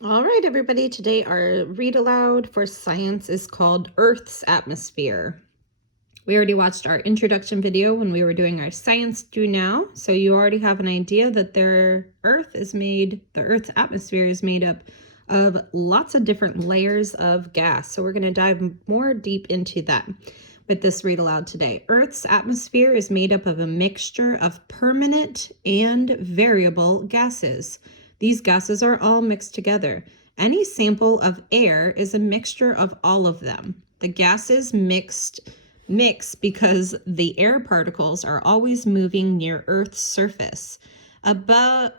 All right, everybody. Today our read aloud for science is called Earth's Atmosphere. We already watched our introduction video when we were doing our Science Do Now, so you already have an idea that the Earth's atmosphere is made up of lots of different layers of gas. So we're going to dive more deep into that with this read aloud today. Earth's atmosphere is made up of a mixture of permanent and variable gases. These gases are all mixed together. Any sample of air is a mixture of all of them. The gases mix because the air particles are always moving near Earth's surface. Above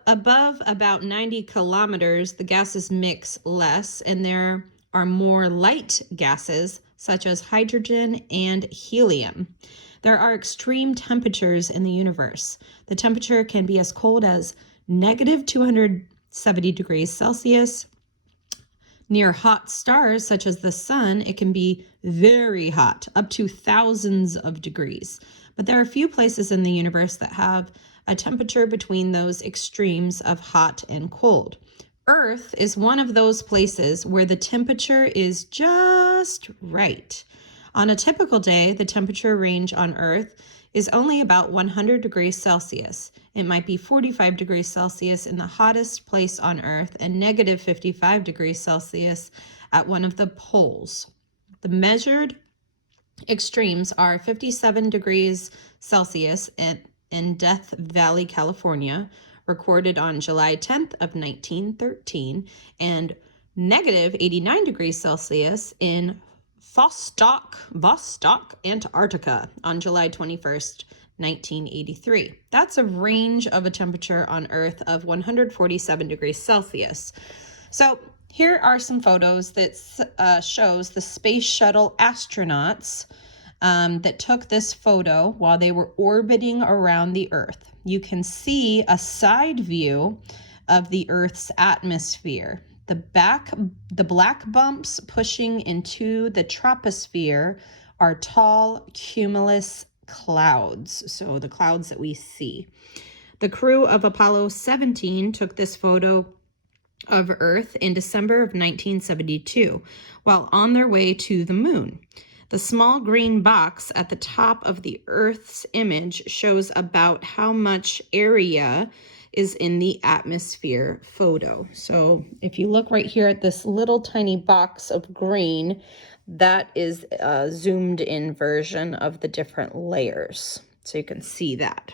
about 90 kilometers, the gases mix less, and there are more light gases such as hydrogen and helium. There are extreme temperatures in the universe. The temperature can be as cold as negative 270 degrees Celsius. Near hot stars, such as the sun, it can be very hot, up to thousands of degrees. But there are few places in the universe that have a temperature between those extremes of hot and cold. Earth is one of those places where the temperature is just right. On a typical day, the temperature range on Earth is only about 100 degrees Celsius. It might be 45 degrees Celsius in the hottest place on Earth and negative 55 degrees Celsius at one of the poles. The measured extremes are 57 degrees Celsius in Death Valley, California, recorded on July 10th of 1913, and negative 89 degrees Celsius in Vostok, Antarctica on July 21st, 1983. That's a range of a temperature on Earth of 147 degrees Celsius. So here are some photos that shows the space shuttle astronauts that took this photo while they were orbiting around the Earth. You can see a side view of the Earth's atmosphere. The black bumps pushing into the troposphere are tall cumulus clouds, so the clouds that we see. The crew of Apollo 17 took this photo of Earth in December of 1972 while on their way to the moon. The small green box at the top of the Earth's image shows about how much area is in the atmosphere photo. So if you look right here at this little tiny box of green, that is a zoomed in version of the different layers. So you can see that.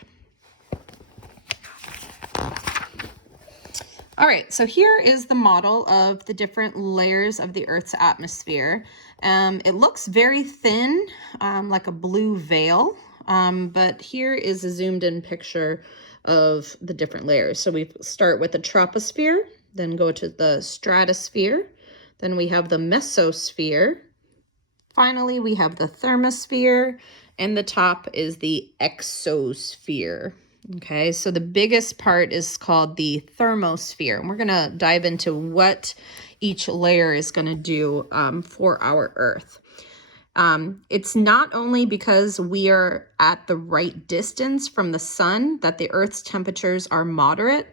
All right, so here is the model of the different layers of the Earth's atmosphere. It looks very thin, like a blue veil, but here is a zoomed in picture of the different layers. So we start with the troposphere, then go to the stratosphere, then we have the mesosphere. Finally, we have the thermosphere, and the top is the exosphere. Okay, so the biggest part is called the thermosphere, and we're going to dive into what each layer is going to do for our Earth. It's not only because we are at the right distance from the sun that the Earth's temperatures are moderate.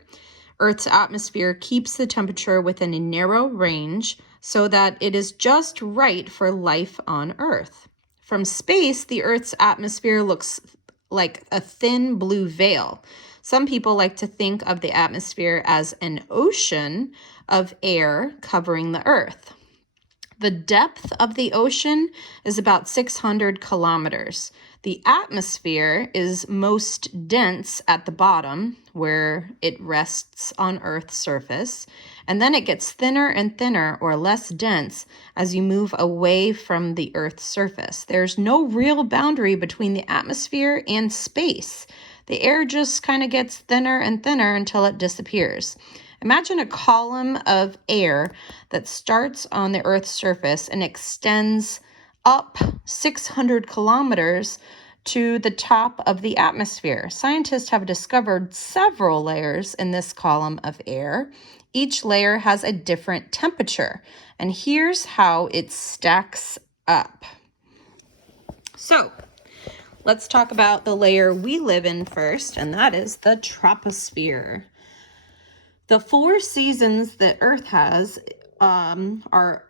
Earth's atmosphere keeps the temperature within a narrow range so that it is just right for life on Earth. From space, the Earth's atmosphere looks like a thin blue veil. Some people like to think of the atmosphere as an ocean of air covering the Earth. The depth of the ocean is about 600 kilometers. The atmosphere is most dense at the bottom, where it rests on Earth's surface, and then it gets thinner and thinner or less dense as you move away from the Earth's surface. There's no real boundary between the atmosphere and space. The air just kind of gets thinner and thinner until it disappears. Imagine a column of air that starts on the Earth's surface and extends up 600 kilometers to the top of the atmosphere. Scientists have discovered several layers in this column of air. Each layer has a different temperature, and here's how it stacks up. So, let's talk about the layer we live in first, and that is the troposphere. The 4 seasons that Earth has are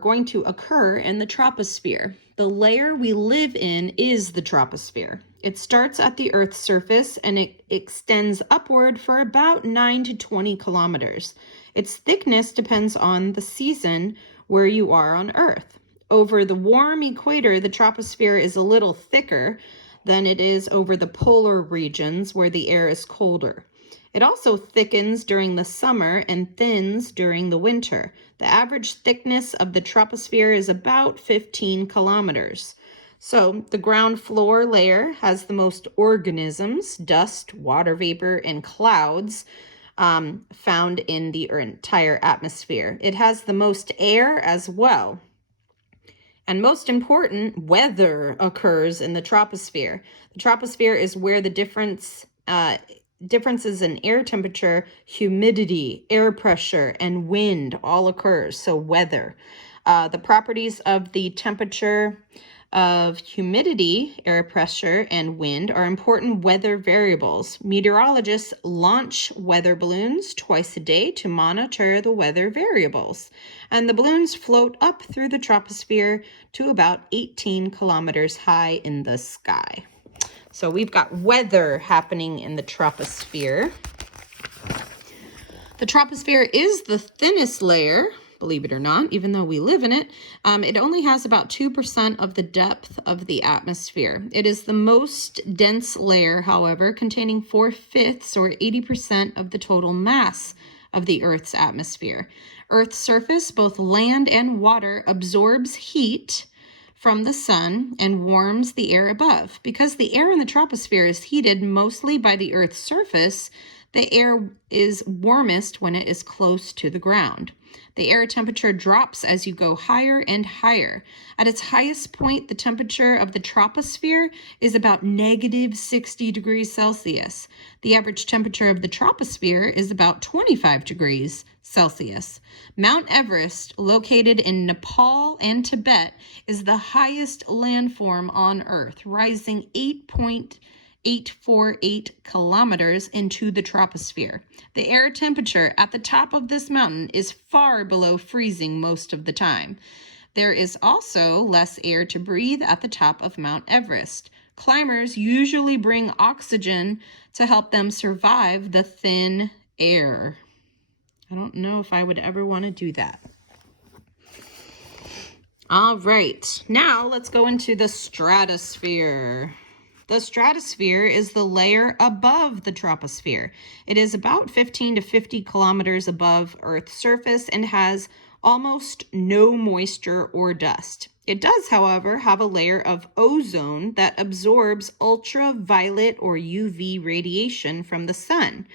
going to occur in the troposphere. The layer we live in is the troposphere. It starts at the Earth's surface and it extends upward for about 9 to 20 kilometers. Its thickness depends on the season where you are on Earth. Over the warm equator, the troposphere is a little thicker than it is over the polar regions where the air is colder. It also thickens during the summer and thins during the winter. The average thickness of the troposphere is about 15 kilometers. So the ground floor layer has the most organisms, dust, water vapor, and clouds found in the entire atmosphere. It has the most air as well. And most important, weather occurs in the troposphere. The troposphere is where the differences in air temperature, humidity, air pressure, and wind all occurs. So weather. The properties of the temperature, of humidity, air pressure, and wind are important weather variables. Meteorologists launch weather balloons twice a day to monitor the weather variables. And the balloons float up through the troposphere to about 18 kilometers high in the sky. So we've got weather happening in the troposphere. The troposphere is the thinnest layer, believe it or not, even though we live in it. It only has about 2% of the depth of the atmosphere. It is the most dense layer, however, containing 4/5 or 80% of the total mass of the Earth's atmosphere. Earth's surface, both land and water, absorbs heat from the sun and warms the air above. Because the air in the troposphere is heated mostly by the Earth's surface, the air is warmest when it is close to the ground. The air temperature drops as you go higher and higher. At its highest point, the temperature of the troposphere is about -60 degrees Celsius. The average temperature of the troposphere is about 25 degrees Celsius. Mount Everest, located in Nepal and Tibet, is the highest landform on Earth, rising 8.848 kilometers into the troposphere. The air temperature at the top of this mountain is far below freezing most of the time. There is also less air to breathe at the top of Mount Everest. Climbers usually bring oxygen to help them survive the thin air. I don't know if I would ever want to do that. All right, now let's go into the stratosphere. The stratosphere is the layer above the troposphere. It is about 15 to 50 kilometers above Earth's surface and has almost no moisture or dust. It does, however, have a layer of ozone that absorbs ultraviolet or UV radiation from the sun.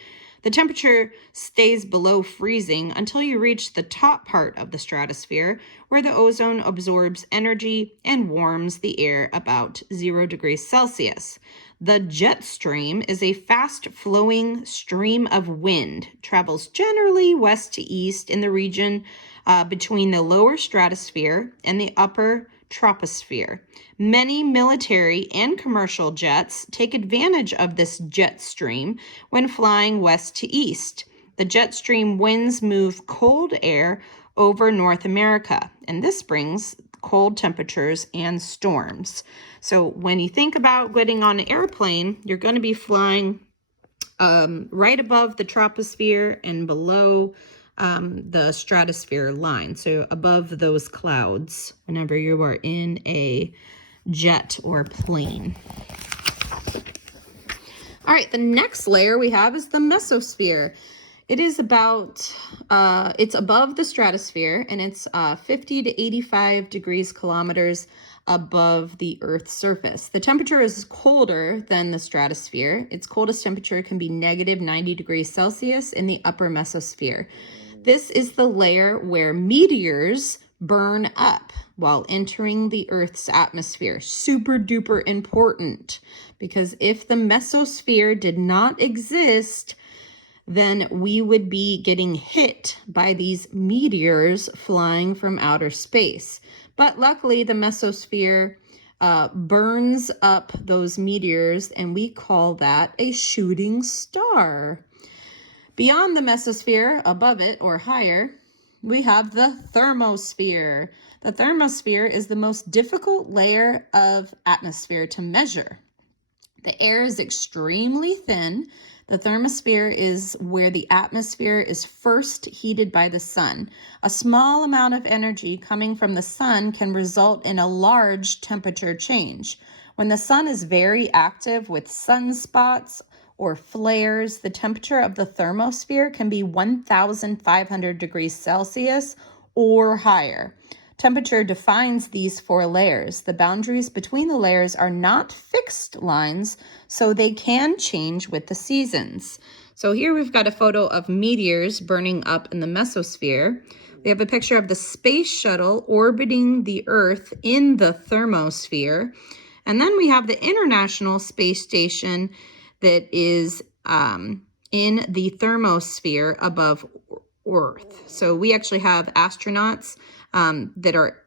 The temperature stays below freezing until you reach the top part of the stratosphere, where the ozone absorbs energy and warms the air about 0 degrees Celsius. The jet stream is a fast-flowing stream of wind, travels generally west to east in the region between the lower stratosphere and the upper troposphere. Many military and commercial jets take advantage of this jet stream when flying west to east. The jet stream winds move cold air over North America, and this brings cold temperatures and storms. So when you think about getting on an airplane, you're going to be flying right above the troposphere and below the stratosphere line, so above those clouds whenever you are in a jet or plane. All right, the next layer we have is the mesosphere. It is it's above the stratosphere, and it's 50 to 85 degrees kilometers above the Earth's surface. The temperature is colder than the stratosphere. Its coldest temperature can be -90 degrees Celsius in the upper mesosphere. This is the layer where meteors burn up while entering the Earth's atmosphere. Super duper important, because if the mesosphere did not exist, then we would be getting hit by these meteors flying from outer space. But luckily, the mesosphere burns up those meteors, and we call that a shooting star. Beyond the mesosphere, above it or higher, we have the thermosphere. The thermosphere is the most difficult layer of atmosphere to measure. The air is extremely thin. The thermosphere is where the atmosphere is first heated by the sun. A small amount of energy coming from the sun can result in a large temperature change. When the sun is very active with sunspots or flares, the temperature of the thermosphere can be 1,500 degrees Celsius or higher. Temperature defines these four layers. The boundaries between the layers are not fixed lines, so they can change with the seasons. So here we've got a photo of meteors burning up in the mesosphere. We have a picture of the space shuttle orbiting the Earth in the thermosphere. And then we have the International Space Station that is in the thermosphere above Earth. So we actually have astronauts that are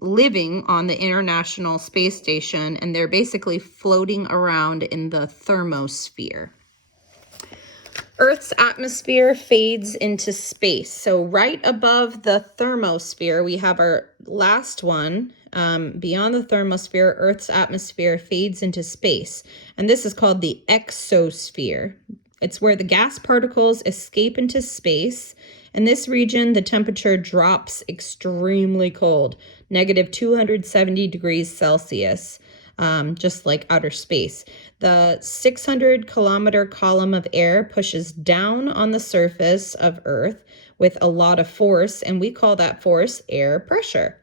living on the International Space Station, and they're basically floating around in the thermosphere. Earth's atmosphere fades into space. So right above the thermosphere, we have our last one. Beyond the thermosphere, Earth's atmosphere fades into space. And this is called the exosphere. It's where the gas particles escape into space. In this region, the temperature drops extremely cold, negative 270 degrees Celsius. Just like outer space. The 600-kilometer column of air pushes down on the surface of Earth with a lot of force, and we call that force air pressure.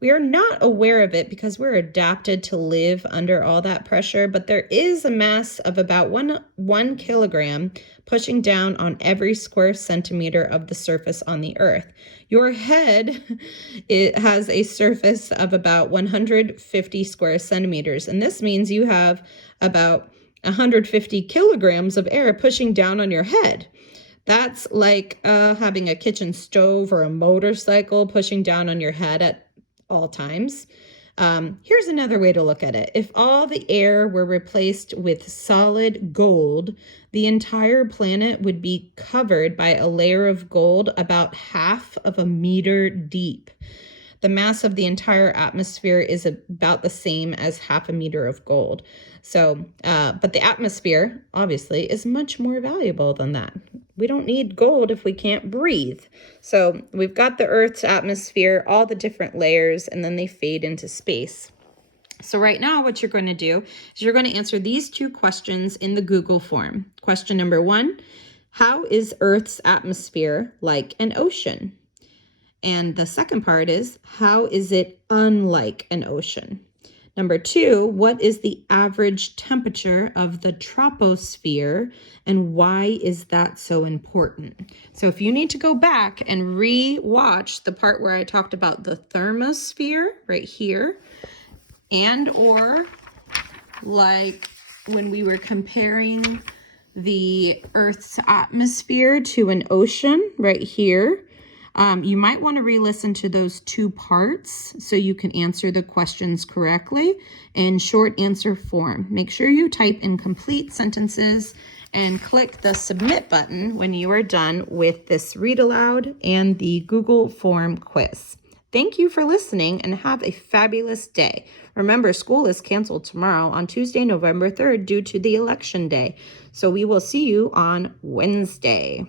We are not aware of it because we're adapted to live under all that pressure, but there is a mass of about one kilogram pushing down on every square centimeter of the surface on the Earth. Your head, it has a surface of about 150 square centimeters, and this means you have about 150 kilograms of air pushing down on your head. That's like having a kitchen stove or a motorcycle pushing down on your head at all times. Here's another way to look at it. If all the air were replaced with solid gold, the entire planet would be covered by a layer of gold about half of a meter deep. The mass of the entire atmosphere is about the same as half a meter of gold. So, but the atmosphere, obviously, is much more valuable than that. We don't need gold if we can't breathe. So we've got the Earth's atmosphere, all the different layers, and then they fade into space. So right now, what you're going to do is you're going to answer these two questions in the Google form. Question number 1, how is Earth's atmosphere like an ocean? And the second part is, how is it unlike an ocean? Number 2, what is the average temperature of the troposphere and why is that so important? So if you need to go back and re-watch the part where I talked about the thermosphere right here, and or like when we were comparing the Earth's atmosphere to an ocean right here, you might want to re-listen to those two parts so you can answer the questions correctly in short answer form. Make sure you type in complete sentences and click the submit button when you are done with this read aloud and the Google form quiz. Thank you for listening and have a fabulous day. Remember, school is canceled tomorrow on Tuesday, November 3rd due to the election day. So we will see you on Wednesday.